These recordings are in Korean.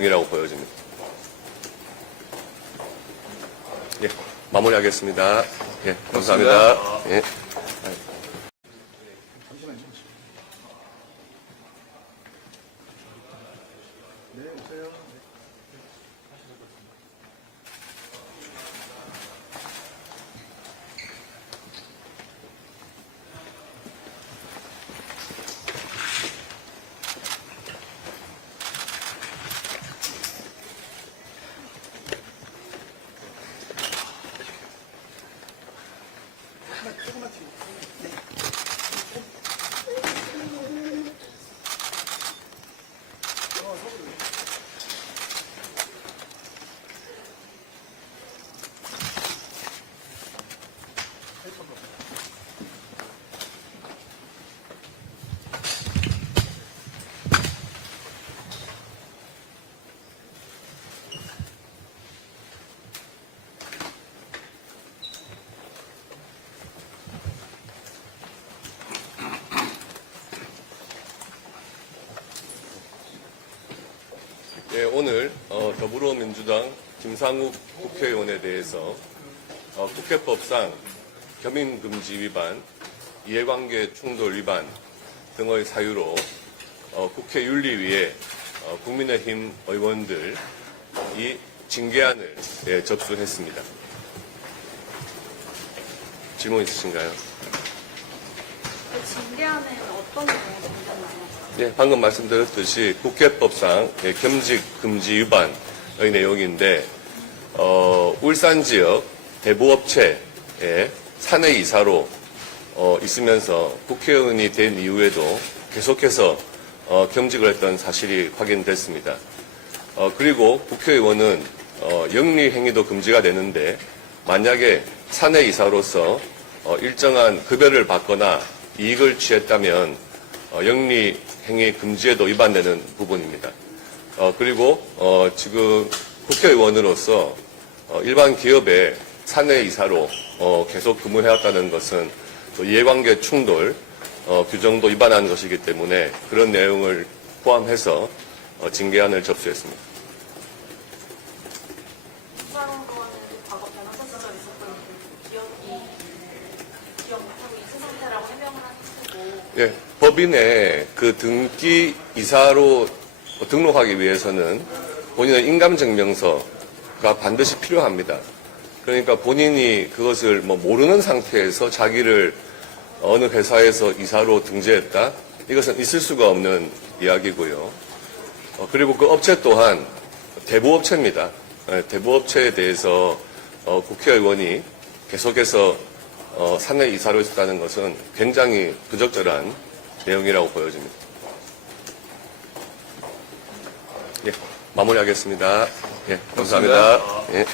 이라고 보여집니다. 예, 마무리하겠습니다. 예, 감사합니다. 예. ねえ。 예, 오늘 어, 더불어민주당 김상욱 국회의원에 대해서 어, 국회법상 겸임금지 위반, 이해관계 충돌 위반 등의 사유로 어, 국회 윤리위에 어, 국민의힘 의원들이 징계안을 예, 접수했습니다. 질문 있으신가요? 그 징계안에는 어떤 내용이 담겼나요? 네, 방금 말씀드렸듯이 국회법상 예, 겸직 금지 위반의 내용인데 어, 울산 지역 대부업체의 사내 이사로 어, 있으면서 국회의원이 된 이후에도 계속해서 어, 겸직을 했던 사실이 확인됐습니다. 어, 그리고 국회의원은 어, 영리 행위도 금지가 되는데 만약에 사내 이사로서 어, 일정한 급여를 받거나 이익을 취했다면 어, 영리 행위 금지에도 위반되는 부분입니다. 어, 그리고 어, 지금 국회의원으로서 어, 일반 기업의 사내 이사로 어, 계속 근무해왔다는 것은 또 이해관계 충돌 어, 규정도 위반한 것이기 때문에 그런 내용을 포함해서 어, 징계안을 접수했습니다. 예, 법인의 그 등기 이사로 등록하기 위해서는 본인의 인감증명서가 반드시 필요합니다. 그러니까 본인이 그것을 뭐 모르는 상태에서 자기를 어느 회사에서 이사로 등재했다? 이것은 있을 수가 없는 이야기고요. 어, 그리고 그 업체 또한 대부업체입니다. 예, 대부업체에 대해서 어, 국회의원이 계속해서 어, 사내 이사로 있었다는 것은 굉장히 부적절한 내용이라고 보여집니다. 예, 마무리하겠습니다. 예, 감사합니다. 예. 예,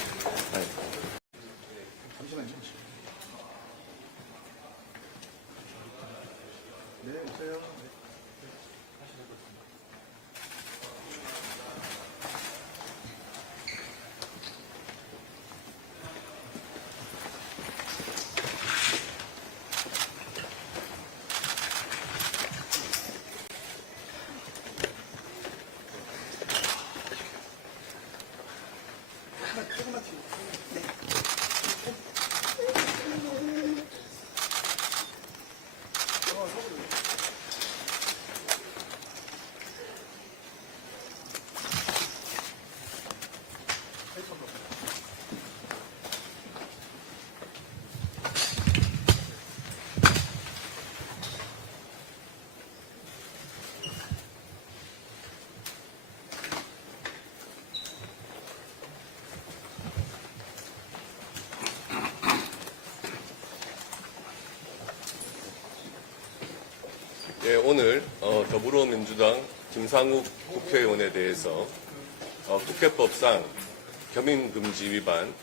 오늘 어, 더불어민주당 김상욱 국회의원에 대해서 어, 국회법상 겸임금지 위반,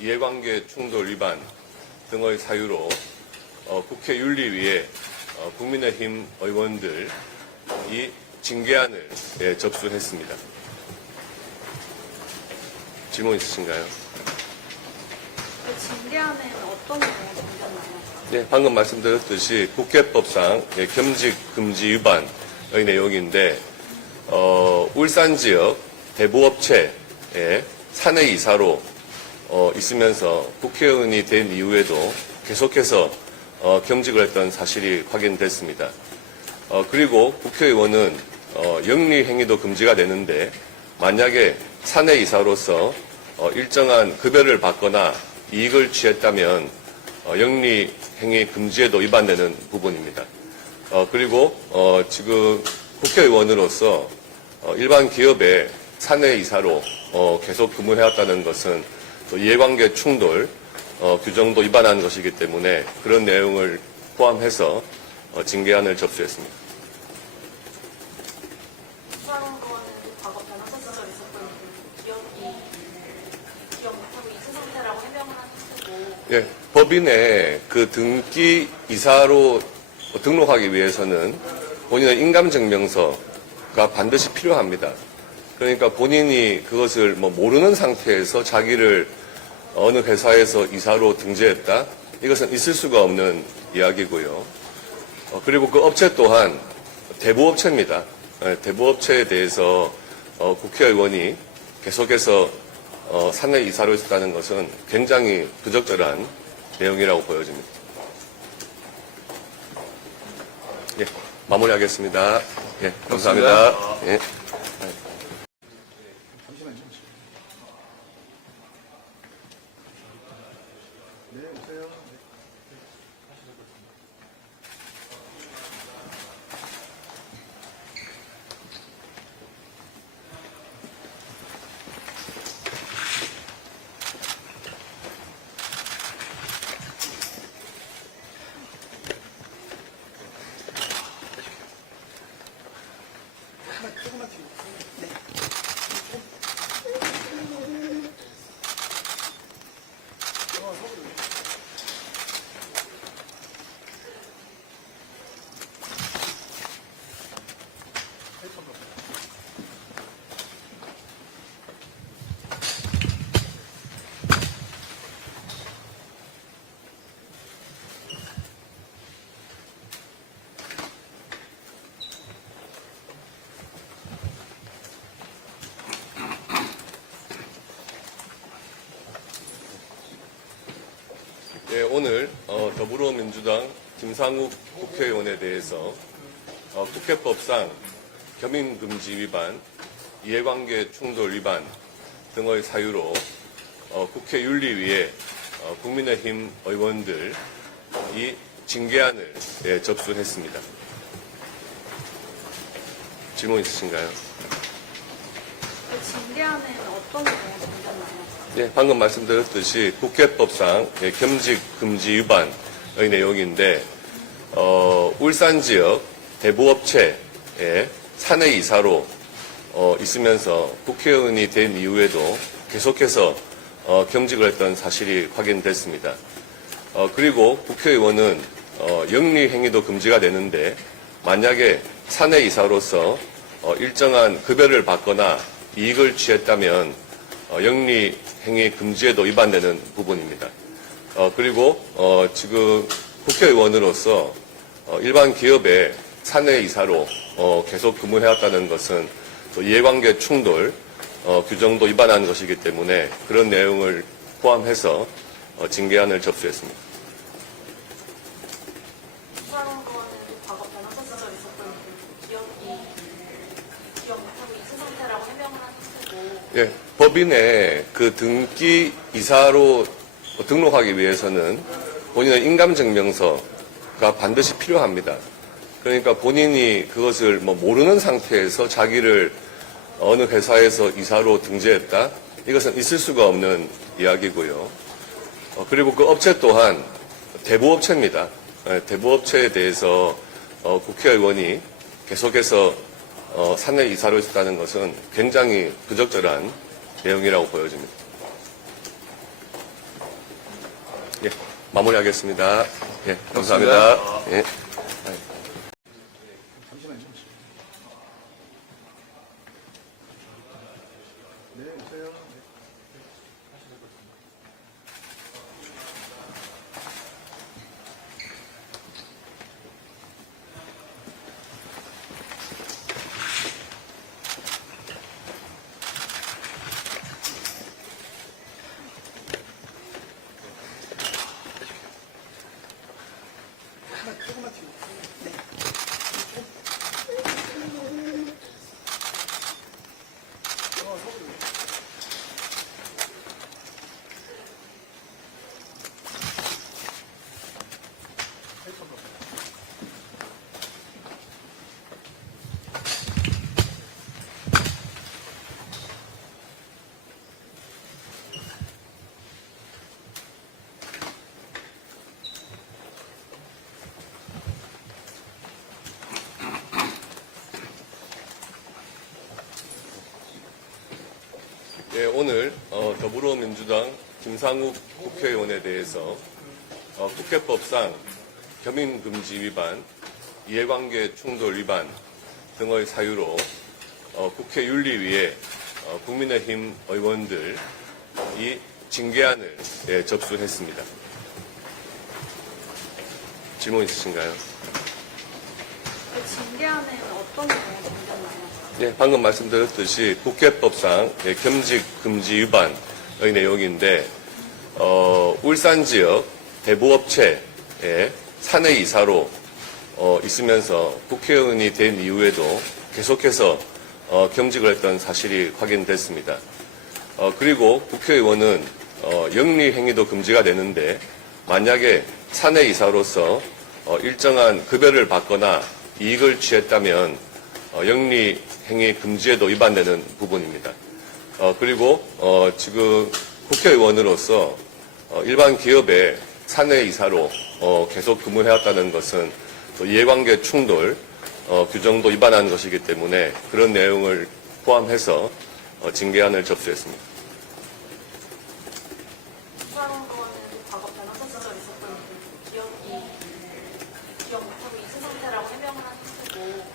이해관계 충돌 위반 등의 사유로 어, 국회 윤리위에 어, 국민의힘 의원들이 징계안을 예, 접수했습니다. 질문 있으신가요? 그 징계안에는 어떤 내용이 담겼나요? 네, 방금 말씀드렸듯이 국회법상 예, 겸직 금지 위반의 내용인데 어, 울산 지역 대부업체의 사내 이사로 어, 있으면서 국회의원이 된 이후에도 계속해서 어, 겸직을 했던 사실이 확인됐습니다. 어, 그리고 국회의원은 어, 영리 행위도 금지가 되는데 만약에 사내 이사로서 어, 일정한 급여를 받거나 이익을 취했다면 어, 영리 행위 금지에도 위반되는 부분입니다. 어, 그리고 어, 지금 국회의원으로서 어, 일반 기업의 사내 이사로 어, 계속 근무해왔다는 것은 또 이해관계 충돌 어, 규정도 위반한 것이기 때문에 그런 내용을 포함해서 어, 징계안을 접수했습니다. 수사한 거는 과거 변호사 시절 있었던 그 기억이 기억 못하고 잊은 상태라고 해명을 한 상태고 예, 법인의 그 등기 이사로 등록하기 위해서는 본인의 인감증명서가 반드시 필요합니다. 그러니까 본인이 그것을 뭐 모르는 상태에서 자기를 어느 회사에서 이사로 등재했다? 이것은 있을 수가 없는 이야기고요. 어, 그리고 그 업체 또한 대부업체입니다. 예, 대부업체에 대해서 어, 국회의원이 계속해서 어, 사내 이사로 있었다는 것은 굉장히 부적절한 내용이라고 보여집니다. 예, 마무리하겠습니다. 예, 감사합니다. 예. 네, 오세요. 예, 오늘 어, 더불어민주당 김상욱 국회의원에 대해서 어, 국회법상 겸임금지 위반, 이해관계 충돌 위반 등의 사유로 어, 국회 윤리위에 어, 국민의힘 의원들이 징계안을 예, 접수했습니다. 질문 있으신가요? 그 징계안에는 어떤 내용이 담겼나요? 예, 방금 말씀드렸듯이 국회법상 예, 겸직 금지 위반의 내용인데 어, 울산 지역 대부업체의 사내 이사로 어, 있으면서 국회의원이 된 이후에도 계속해서 어, 겸직을 했던 사실이 확인됐습니다. 어, 그리고 국회의원은 어, 영리 행위도 금지가 되는데 만약에 사내 이사로서 어, 일정한 급여를 받거나 이익을 취했다면 어, 영리 행위 금지에도 위반되는 부분입니다. 어, 그리고 어, 지금 국회의원으로서 어, 일반 기업의 사내 이사로 어, 계속 근무해왔다는 것은 또 이해관계 충돌 어, 규정도 위반한 것이기 때문에 그런 내용을 포함해서 어, 징계안을 접수했습니다. 예, 법인의 그 등기 이사로 등록하기 위해서는 본인의 인감증명서가 반드시 필요합니다. 그러니까 본인이 그것을 뭐 모르는 상태에서 자기를 어느 회사에서 이사로 등재했다? 이것은 있을 수가 없는 이야기고요. 어, 그리고 그 업체 또한 대부업체입니다. 예, 대부업체에 대해서 어, 국회의원이 계속해서 어, 사내 이사로 있었다는 것은 굉장히 부적절한 내용이라고 보여집니다. 마무리하겠습니다. 예, 감사합니다. 예. 잠시만요. 네, 오세요. 예, 오늘 어, 더불어민주당 김상욱 국회의원에 대해서 어, 국회법상 겸임금지 위반, 이해관계 충돌 위반 등의 사유로 어, 국회 윤리위에 어, 국민의힘 의원들이 징계안을 예, 접수했습니다. 질문 있으신가요? 그 징계안에는 어떤 내용이 담겼나요? 예, 방금 말씀드렸듯이 국회법상 예, 겸직 금지 위반 의 내용인데 어, 울산 지역 대부업체에 사내 이사로 어, 있으면서 국회의원이 된 이후에도 계속해서 어, 겸직을 했던 사실이 확인됐습니다. 어, 그리고 국회의원은 어, 영리 행위도 금지가 되는데 만약에 사내 이사로서 어, 일정한 급여를 받거나 이익을 취했다면 어, 영리 행위 금지에도 위반되는 부분입니다. 어, 그리고 어, 지금 국회의원으로서 어, 일반 기업의 사내 이사로 어, 계속 근무해왔다는 것은 또 이해관계 충돌 어, 규정도 위반한 것이기 때문에 그런 내용을 포함해서 어, 징계안을 접수했습니다.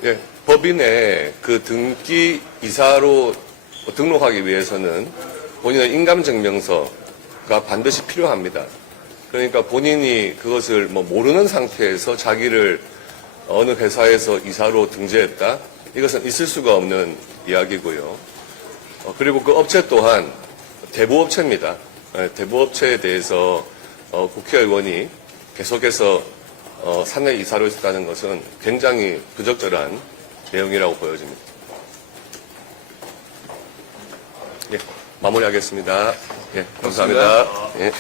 그 예, 법인의 그 등기 이사로 등록하기 위해서는 본인의 인감증명서가 반드시 필요합니다. 그러니까 본인이 그것을 뭐 모르는 상태에서 자기를 어느 회사에서 이사로 등재했다? 이것은 있을 수가 없는 이야기고요. 어, 그리고 그 업체 또한 대부업체입니다. 예, 대부업체에 대해서 어, 국회의원이 계속해서 어, 사내 이사로 있었다는 것은 굉장히 부적절한 내용이라고 보여집니다. 예, 마무리하겠습니다. 예, 감사합니다. 예.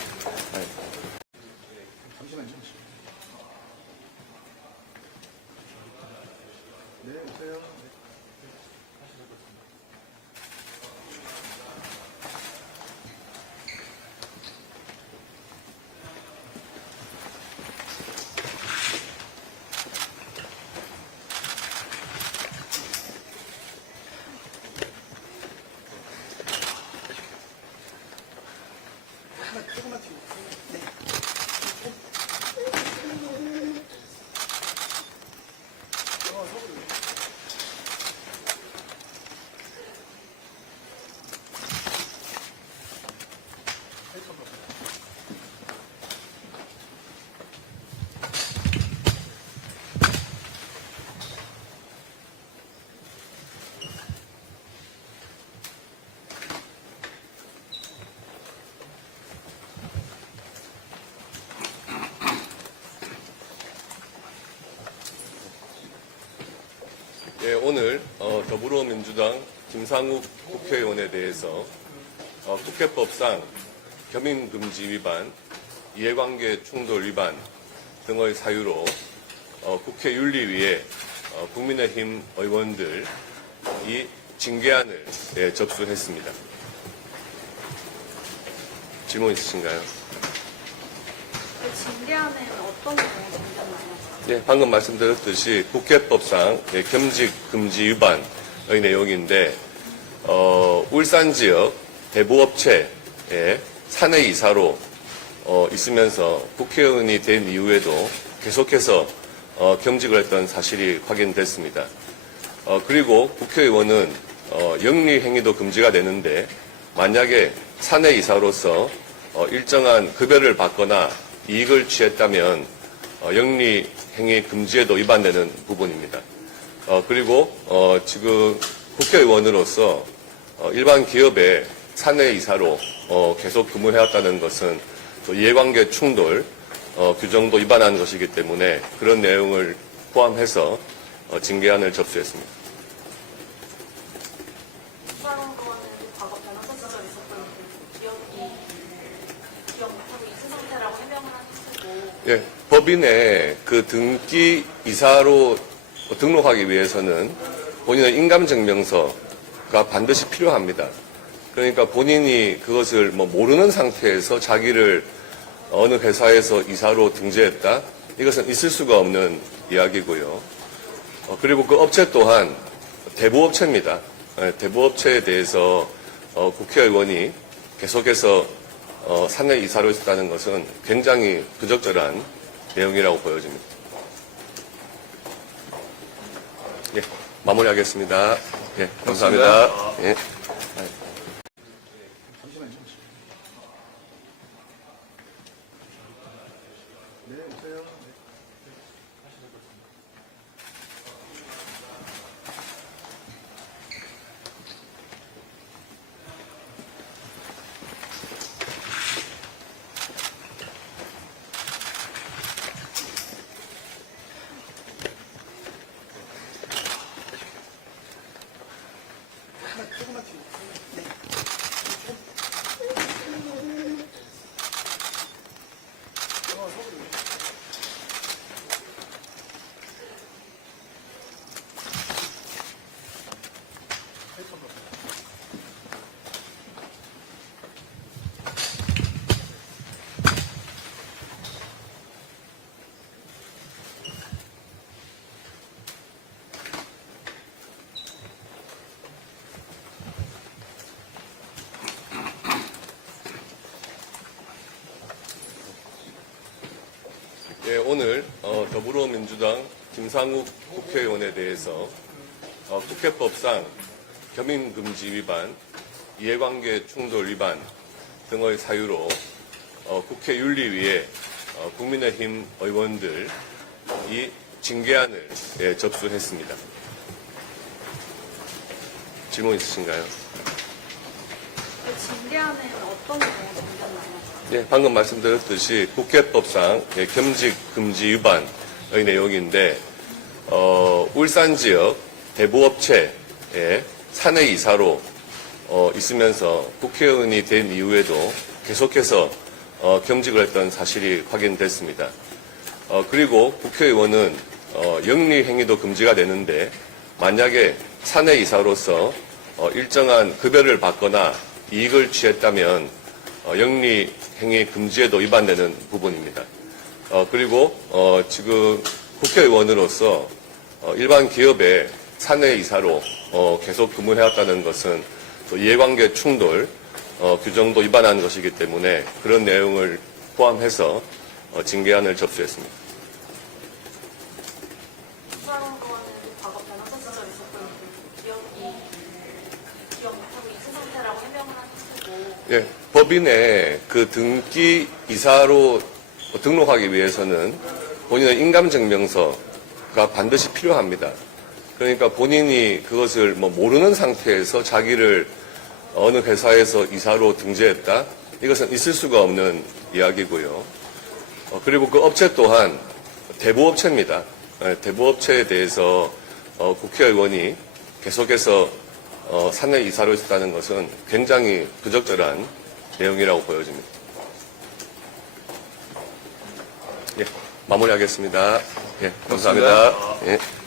더불어민주당 김상욱 국회의원에 대해서 어, 국회법상 겸임금지 위반, 이해관계 충돌 위반 등의 사유로 어, 국회 윤리위에 어, 국민의힘 의원들이 징계안을 예, 접수했습니다. 질문 있으신가요? 그 징계안에는 어떤 내용이 담겼나요? 예, 방금 말씀드렸듯이 국회법상 예, 겸직 금지 위반 의 내용인데 어, 울산 지역 대부업체에 사내 이사로 어, 있으면서 국회의원이 된 이후에도 계속해서 어, 겸직을 했던 사실이 확인됐습니다. 어, 그리고 국회의원은 어, 영리 행위도 금지가 되는데 만약에 사내 이사로서 어, 일정한 급여를 받거나 이익을 취했다면 어, 영리 행위 금지에도 위반되는 부분입니다. 어, 그리고 어, 지금 국회의원으로서 어, 일반 기업의 사내 이사로 어, 계속 근무해왔다는 것은 또 이해관계 충돌 어, 규정도 위반한 것이기 때문에 그런 내용을 포함해서 어, 징계안을 접수했습니다. 예, 법인의 그 등기 이사로 등록하기 위해서는 본인의 인감증명서가 반드시 필요합니다. 그러니까 본인이 그것을 뭐 모르는 상태에서 자기를 어느 회사에서 이사로 등재했다? 이것은 있을 수가 없는 이야기고요. 어, 그리고 그 업체 또한 대부업체입니다. 예, 대부업체에 대해서 어, 국회의원이 계속해서 어, 사내 이사로 있었다는 것은 굉장히 부적절한 내용이라고 보여집니다. 예, 마무리하겠습니다. 예, 감사합니다. 예. 잠시만요. 예, 오늘 어, 더불어민주당 김상욱 국회의원에 대해서 어, 국회법상 겸임금지 위반, 이해관계 충돌 위반 등의 사유로 어, 국회 윤리위에 어, 국민의힘 의원들이 징계안을 예, 접수했습니다. 질문 있으신가요? 그 징계안에는 어떤 내용이 담겼나요? 예, 방금 말씀드렸듯이 국회법상 예, 겸직 금지 위반의 내용인데 어, 울산 지역 대부업체의 사내 이사로 어, 있으면서 국회의원이 된 이후에도 계속해서 어, 겸직을 했던 사실이 확인됐습니다. 어, 그리고 국회의원은 어, 영리 행위도 금지가 되는데 만약에 사내 이사로서 어, 일정한 급여를 받거나 이익을 취했다면 어, 영리 행위 금지에도 위반되는 부분입니다. 어, 그리고 어, 지금 국회의원으로서 어, 일반 기업의 사내 이사로 어, 계속 근무해왔다는 것은 또 이해관계 충돌 어, 규정도 위반한 것이기 때문에 그런 내용을 포함해서 어, 징계안을 접수했습니다. 그 예, 법인의 그 등기 이사로 등록하기 위해서는 본인의 인감증명서가 반드시 필요합니다. 그러니까 본인이 그것을 뭐 모르는 상태에서 자기를 어느 회사에서 이사로 등재했다? 이것은 있을 수가 없는 이야기고요. 어, 그리고 그 업체 또한 대부업체입니다. 예, 대부업체에 대해서 어, 국회의원이 계속해서 어, 사내 이사로 있었다는 것은 굉장히 부적절한 내용이라고 보여집니다. 예, 마무리하겠습니다. 예, 감사합니다. 예. 잠시만요.